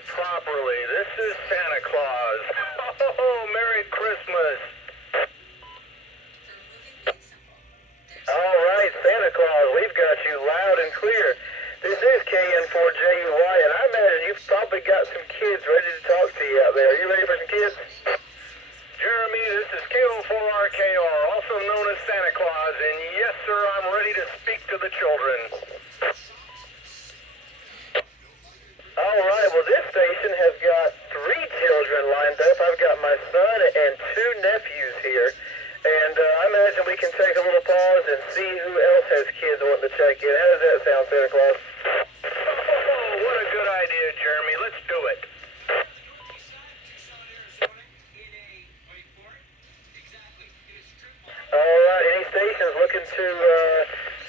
it properly. This is Santa Claus. Oh, Merry Christmas. All right, Santa Claus, we've got you loud and clear. This is KN4JUY, and I imagine you've probably got some kids ready to talk to you out there. Are you ready for some kids? Jeremy, this is KO4RKR, also known as Santa Claus, and yes, sir, I'm ready to speak to the children. All right, well, this station has got 3 children lined up. I've got my son and 2 nephews here, and I imagine we can take a little pause and see who else has kids wanting to check in. How does that sound, Santa Claus? Oh, what a good idea, Jeremy. Let's do it. All right, any stations looking to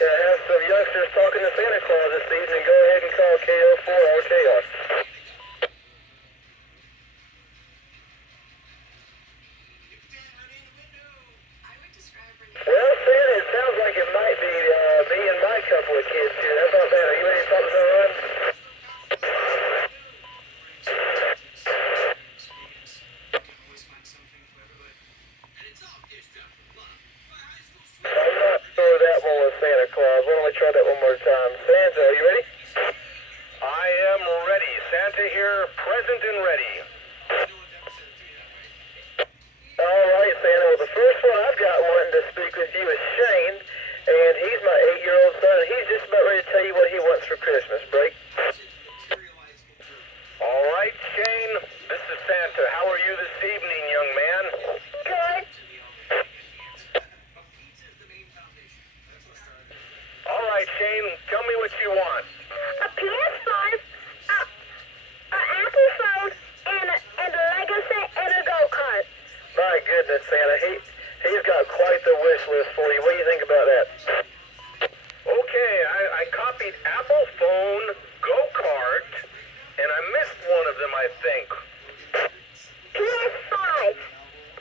have some youngsters talking to Santa Claus this evening, go ahead and call KO4RKR. Well, Santa, it sounds like it might be me and my couple of kids here. How about that? Are you ready to talk to someone? I'm not sure that one was Santa Claus. Why don't we try that one more time? Santa, are you ready? I am ready. Santa here, present and ready. All right, Santa. Well, the first one I've got wanting to speak with you is Shane, and he's my 8-year-old son, and he's just about ready to tell you what he wants for Christmas. Break. All right, Shane. This is Santa. How are you this evening, young man? Good. All right, Shane. Tell me what you want. A PS5, an Apple phone, and a Lego set and a go-kart. My goodness, Santa. He's got quite the wish list for you. What do you think about that? Okay, I copied Apple phone, go-kart, and I missed one of them, I think. PS5.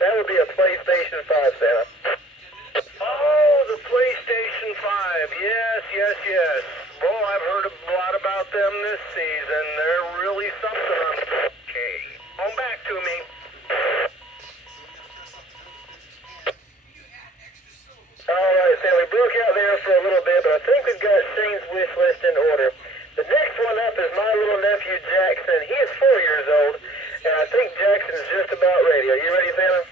That would be a PlayStation 5, Santa. Oh, the PlayStation 5. Yes. Well, I've heard a lot about them this season. They're really something. Okay. Come back to me. All right, Sam, we broke out there for a little bit, but I think we've got Shane's wish list in order. The next one up is my little nephew, Jackson. He is 4 years old, and I think Jackson's just about ready. Are you ready, Santa?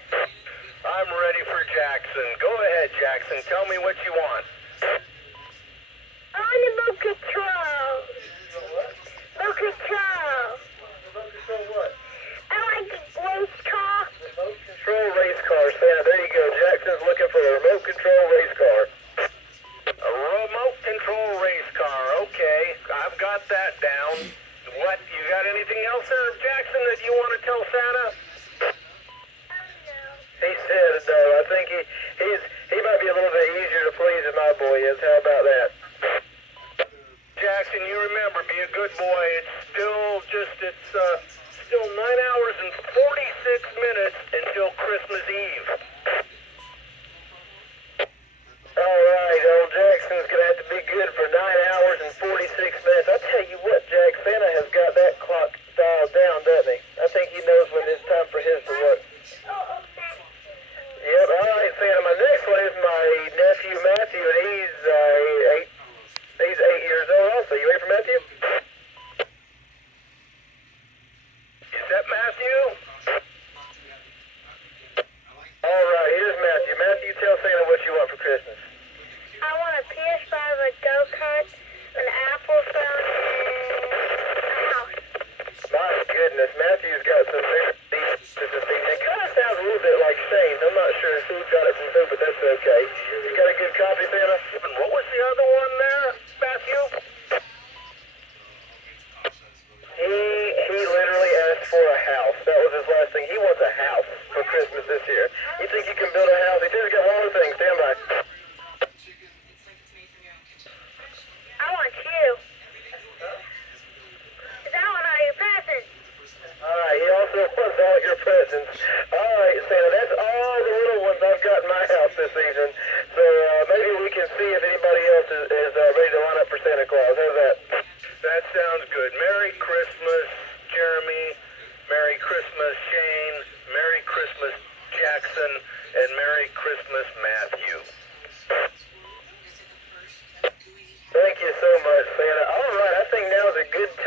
I'm ready for Jackson. Go ahead, Jackson. Tell me what you want. I want a remote control. Remote control. Remote control what? I like a race car. Remote control race car, Santa. There you go. Jackson's looking for a remote control race car. A remote control race car. Okay, I've got that down. What? You got anything else there, Jackson, that you want to tell Santa? He said no. I think he might be a little bit easier to please than my boy is. How about that? Jackson, you remember, be a good boy. It's still 9 hours and 46 minutes until Christmas Eve. All right, old Jackson's going to have to be good for 9 hours and 46 minutes. I tell you what, Jack, Santa has got that clock dialed down, doesn't he? I think he knows when it's time for his to work. Yep, all right, Santa. My next one is my nephew, Matthew, and he's 8 years old also. You ready for Matthew? Is that Matthew? All right, here's Matthew. Matthew, tell Santa what you want for Christmas. I want a PS5, a go-kart, an Apple phone, and a house. My goodness, Matthew's got some very deep specifics. It kind of sounds a little bit like Shane. I'm not sure who got it from who, but that's okay. You got a good copy, Santa? And what was the other one there, Matthew? He literally asked for a house. That was his last thing. He wants a house for Christmas this year. You think you can build a house? He says he's got one other thing. Stand by. I want you. Is that one all your presents? All right, he also wants all your presents. All right, Santa, that's all the little ones I've got in my house this evening. So maybe we can see if anybody else is ready to line up for Santa Claus. How's that? That sounds good. Merry Christmas, Jeremy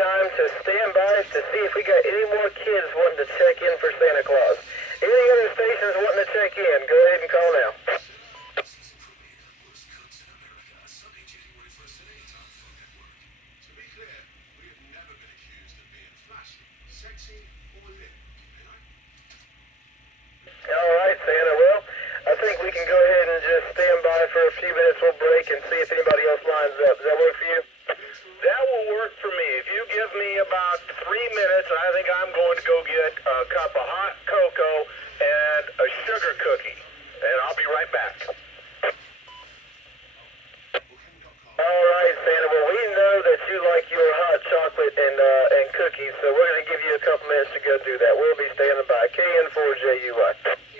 time to stand by to see if we got any more kids wanting to check in for Santa Claus. Any other stations wanting to check in, go ahead and call now. All right, Santa. Well, I think we can go ahead and just stand by for a few minutes. We'll break and see if anybody else lines up. Does that work for you? That will work for me. If you give me about 3 minutes, I think I'm going to go get a cup of hot cocoa and a sugar cookie. And I'll be right back. All right, Santa. Well, we know that you like your hot chocolate and cookies, so we're going to give you a couple minutes to go do that. We'll be standing by. KN4JUI.